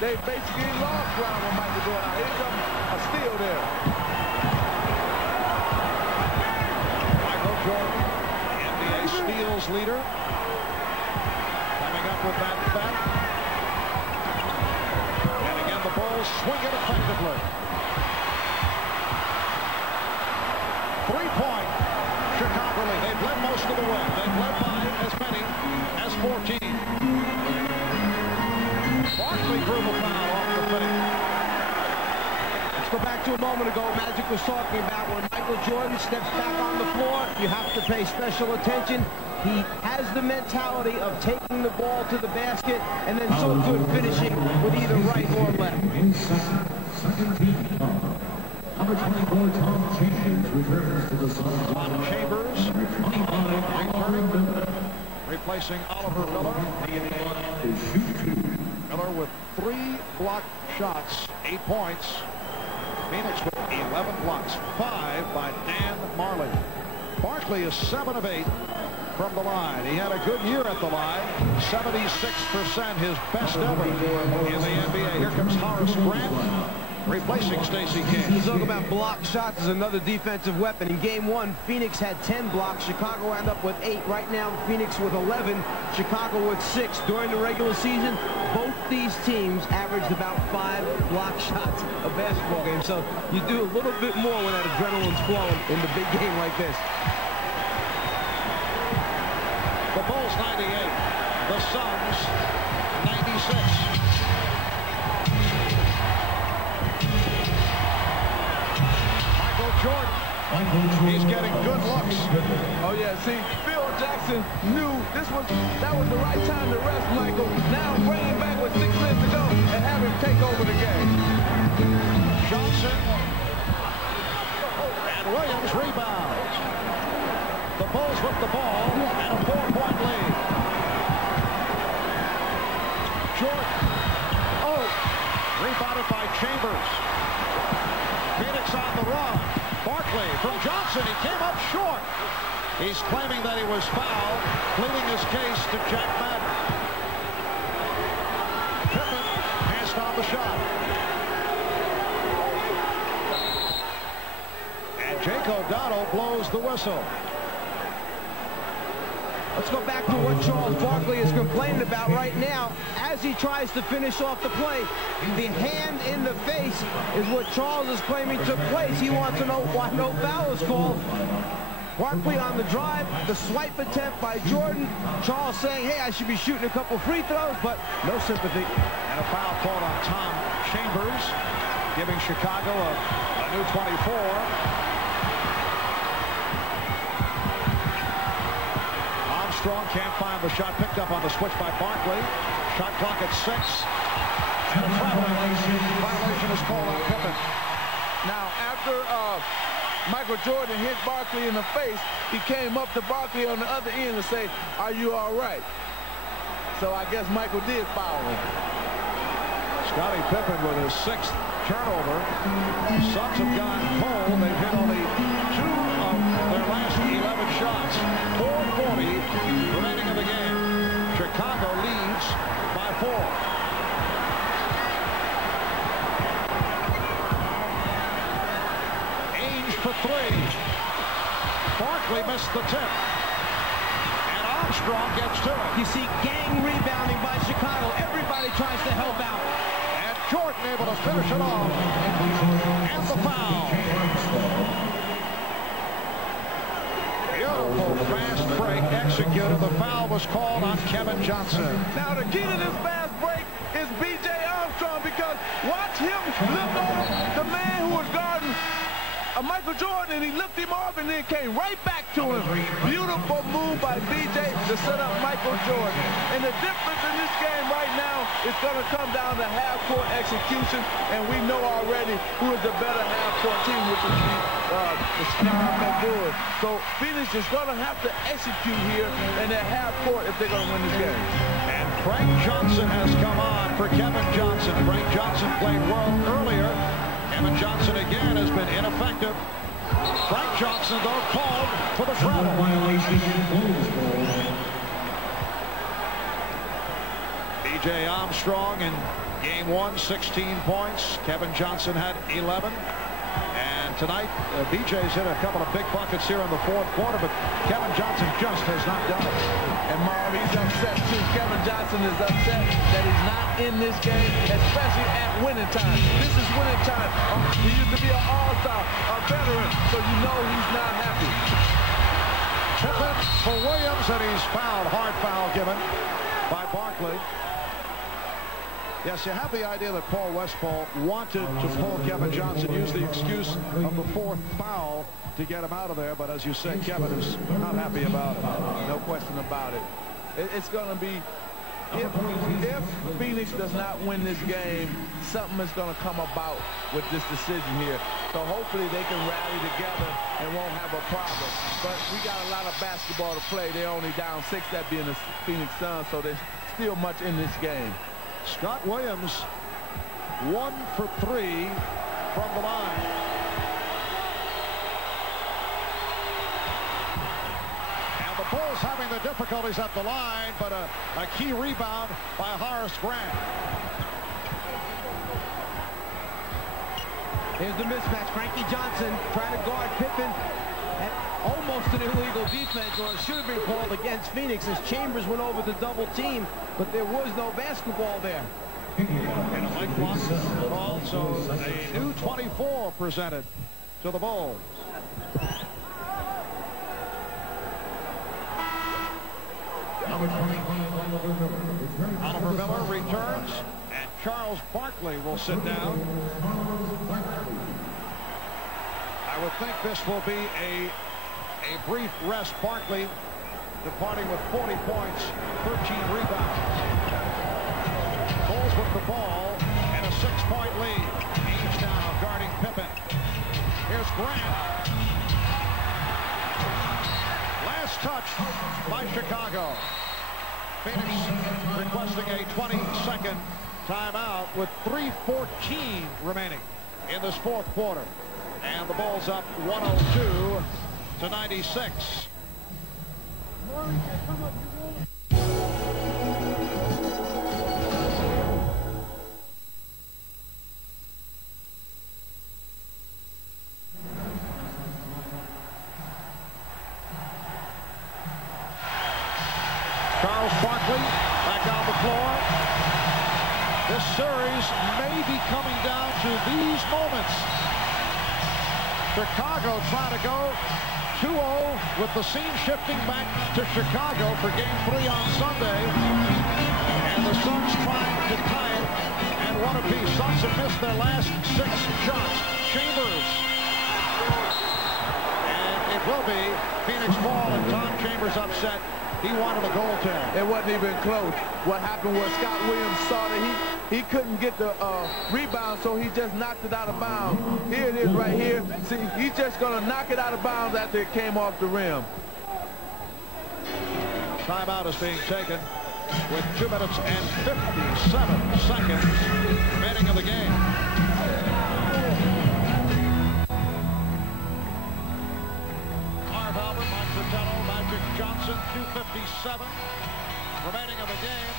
they basically lost ground when Michael Jordan out. Here comes a steal there. Michael Jordan, NBA steals leader. Coming up with that bet. And again, the Bulls swing it effectively. 3-point Chicago lead. They've led most of the way. They've led by as many as 14. Barkley drew the foul off the finish. Let's go back to a moment ago Magic was talking about when Michael Jordan steps back on the floor, you have to pay special attention. He has the mentality of taking the ball to the basket and then so good finishing with either right or left. Second team foul. Number 24, Tom Chambers returns to the Suns. Tom Chambers, Number 25, Oliver Miller. replacing Oliver Miller. To shoot 2. Miller with 3 blocked shots, 8 points. Phoenix with 11 blocks, 5 by Dan Marley. Barkley is 7 of 8 from the line. He had a good year at the line. 76%, his best ever in the NBA. Here comes Horace Grant, replacing Stacey King. You talk about block shots as another defensive weapon. In game 1, Phoenix had 10 blocks. Chicago ended up with 8. Right now, Phoenix with 11. Chicago with 6. During the regular season, both these teams averaged about 5 block shots a basketball game. So you do a little bit more when that adrenaline's flowing in the big game like this. The Bulls 98. The Suns 96. Jordan. He's getting good looks. Oh yeah, see, Phil Jackson knew that was the right time to rest Michael. Now bring him back with 6 minutes to go and have him take over the game. Johnson and Williams rebounds. The Bulls with the ball and a 4-point lead. Jordan. Oh, rebounded by Chambers. Phoenix on the run. Barkley from Johnson. He came up short. He's claiming that he was fouled, pleading his case to Jack Madden. Pippen passed on the shot. And Jake O'Donnell blows the whistle. Let's go back to what Charles Barkley is complaining about right now as he tries to finish off the play. The hand in the face is what Charles is claiming took place. He wants to know why no foul is called. Barkley on the drive, the swipe attempt by Jordan. Charles saying, hey, I should be shooting a couple free throws, but no sympathy. And a foul called on Tom Chambers, giving Chicago a new 24. Armstrong can't find the shot, picked up on the switch by Barkley. Shot clock at 6. And a violation is called on Pippen. Now, after Michael Jordan hit Barkley in the face, he came up to Barkley on the other end and say, are you all right? So I guess Michael did foul him. Scottie Pippen with his 6th turnover. Suns have gone cold. They've hit only 2 of their last 11 shots. 4:40 remaining in the game. Chicago leads by 4. For 3. Barkley missed the tip. And Armstrong gets to it. You see gang rebounding by Chicago. Everybody tries to help out. And Jordan able to finish it off. And the foul. Beautiful fast break executed. The foul was called on Kevin Johnson. Now the key to this fast break is B.J. Armstrong, because watch him look over the man who was guarding Michael Jordan, and he looked him off and then came right back to him. Beautiful move by B.J. to set up Michael Jordan. And the difference in this game right now is going to come down to half-court execution, and we know already who is the better half-court team, which is the Chicago Bulls. So Phoenix is going to have to execute here in that half-court if they're going to win this game. And Frank Johnson has come on for Kevin Johnson. Frank Johnson played well earlier. Kevin Johnson again has been ineffective. Frank Johnson, though, called for the travel. B.J. Armstrong and Game 1, 16 points. Kevin Johnson had 11. And tonight, BJ's hit a couple of big buckets here in the fourth quarter, but Kevin Johnson just has not done it. And Marv, he's upset too. Kevin Johnson is upset that he's not in this game, especially at winning time. This is winning time. He used to be an all-star, a veteran, so you know he's not happy. Pippen for Williams, and he's fouled. Hard foul given by Barkley. Yes, you have the idea that Paul Westphal wanted to pull Kevin Johnson, use the excuse of the fourth foul to get him out of there. But as you say, Kevin is not happy about it. No question about it. It's going to be, if Phoenix does not win this game, something is going to come about with this decision here. So hopefully they can rally together and won't have a problem. But we got a lot of basketball to play. They're only down 6, that being the Phoenix Suns, so there's still much in this game. Scott Williams 1 for 3 from the line. And the Bulls having the difficulties at the line, but a key rebound by Horace Grant. Here's the mismatch. Frankie Johnson trying to guard Pippen. At almost an illegal defense, or it should have been called against Phoenix as Chambers went over to double team, but there was no basketball there. And a Mike Block called, so a new 24 presented to the Bulls. Oliver Miller returns, and Charles Barkley will sit down. I would think this will be a brief rest. Barkley departing with 40 points, 13 rebounds. Bulls with the ball and a 6-point lead. Ainge now guarding Pippen. Here's Grant. Last touch by Chicago. Phoenix requesting a 20-second timeout with 3:14 remaining in this fourth quarter. And the Bulls up 102 to 96. Charles Barkley back on the floor. This series may be coming down to these moments. Chicago trying to go 2-0 with the scene shifting back to Chicago for Game 3 on Sunday. And the Suns trying to tie it and one apiece. Suns have missed their last 6 shots. Chambers. And it will be Phoenix ball, and Tom Chambers upset. He wanted a goaltend. It wasn't even close. What happened was Scott Williams saw that he couldn't get the rebound, so he just knocked it out of bounds. Here it is right here. See, he's just going to knock it out of bounds after it came off the rim. Timeout is being taken with 2 minutes and 57 seconds remaining of the game. Marv Albert, Mike Fratello, Magic Johnson, 2:57 remaining of the game.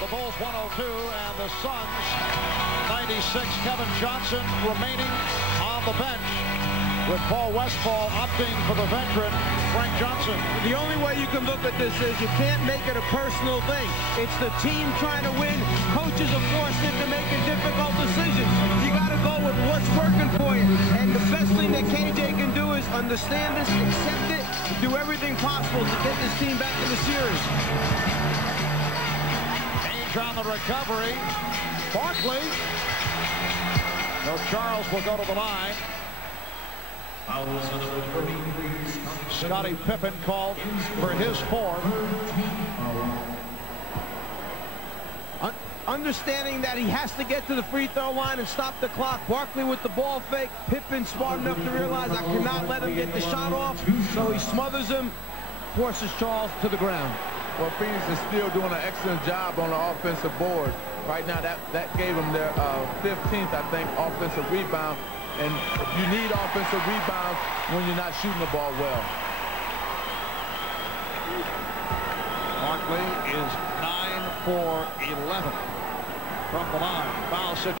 The Bulls 102 and the Suns 96. Kevin Johnson remaining on the bench, with Paul Westphal opting for the veteran Frank Johnson. The only way you can look at this is you can't make it a personal thing. It's the team trying to win. Coaches are forced into making difficult decisions. You got to go with what's working for you. And the best thing that KJ can do is understand this, accept it, do everything possible to get this team back in the series. Ainge on the recovery. Barkley. So Charles will go to the line. Scottie Pippen called for his 4th. Understanding that he has to get to the free throw line and stop the clock. Barkley with the ball fake. Pippen smart enough to realize I cannot let him get the shot off. So he smothers him, forces Charles to the ground. Well, Phoenix is still doing an excellent job on the offensive board. Right now, that gave them their 15th, I think, offensive rebound. And you need offensive rebounds when you're not shooting the ball well. Barkley is 9 for 11 from the line. Foul situation.